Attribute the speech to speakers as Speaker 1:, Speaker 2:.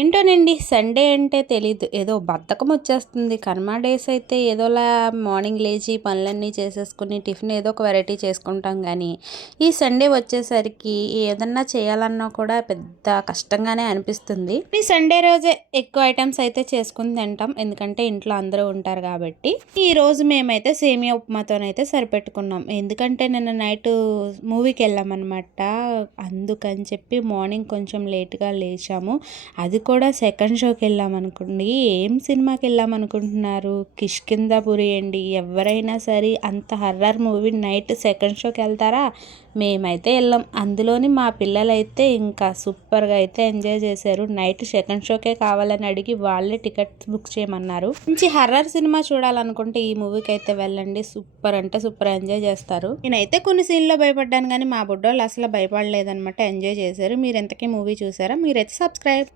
Speaker 1: ఏంటోనండి? Sunday అంటే తెలీదు. ఏదో బద్ధకం వచ్చేస్తుంది. కర్మ డేస్ అయితే ఏదోలా మార్నింగ్ లేచి పనులన్నీ చేసేసుకుని టిఫిన్ ఏదో ఒక వెరైటీ చేసుకుంటాం కానీ ఈ సండే వచ్చేసరికి ఏదన్నా చేయాలన్నా కూడా పెద్ద కష్టంగానే అనిపిస్తుంది. ఈ సండే రోజే ఎక్కువ ఐటమ్స్ అయితే చేసుకుని తింటాం. ఎందుకంటే ఇంట్లో అందరూ ఉంటారు కాబట్టి. ఈ రోజు మేమైతే సేమియా ఉప్మాతోనైతే సరిపెట్టుకున్నాం. ఎందుకంటే నిన్న నైట్ మూవీకి వెళ్ళామన్నమాట. అందుకని చెప్పి మార్నింగ్ కొంచెం లేట్గా లేచాము. అది కూడా సెకండ్ షోకి వెళ్ళామనుకోండి ఏం సినిమాకి వెళ్ళామనుకుంటున్నారు కిష్కిందాపురి అండి ఎవరైనా సరే అంత హర్రర్ మూవీ నైట్ సెకండ్ షోకి వెళ్తారా? మేమైతే వెళ్ళాం. అందులోని మా పిల్లలైతే ఇంకా సూపర్గా అయితే ఎంజాయ్ చేశారు. నైట్ సెకండ్ షోకే కావాలని అడిగి వాళ్ళే టికెట్ బుక్ చేయమన్నారు. మంచి హర్రర్ సినిమా చూడాలనుకుంటే ఈ మూవీకి అయితే వెళ్ళండి. సూపర్ అంటే సూపర్ ఎంజాయ్ చేస్తారు. నేనైతే కొన్ని సీన్లో భయపడ్డాను కానీ మా బుడ్డోళ్ళు అసలు భయపడలేదనమాట ఎంజాయ్ చేశారు. మీరు ఎంతకీ మూవీ చూసారా మీరైతే సబ్స్క్రైబ్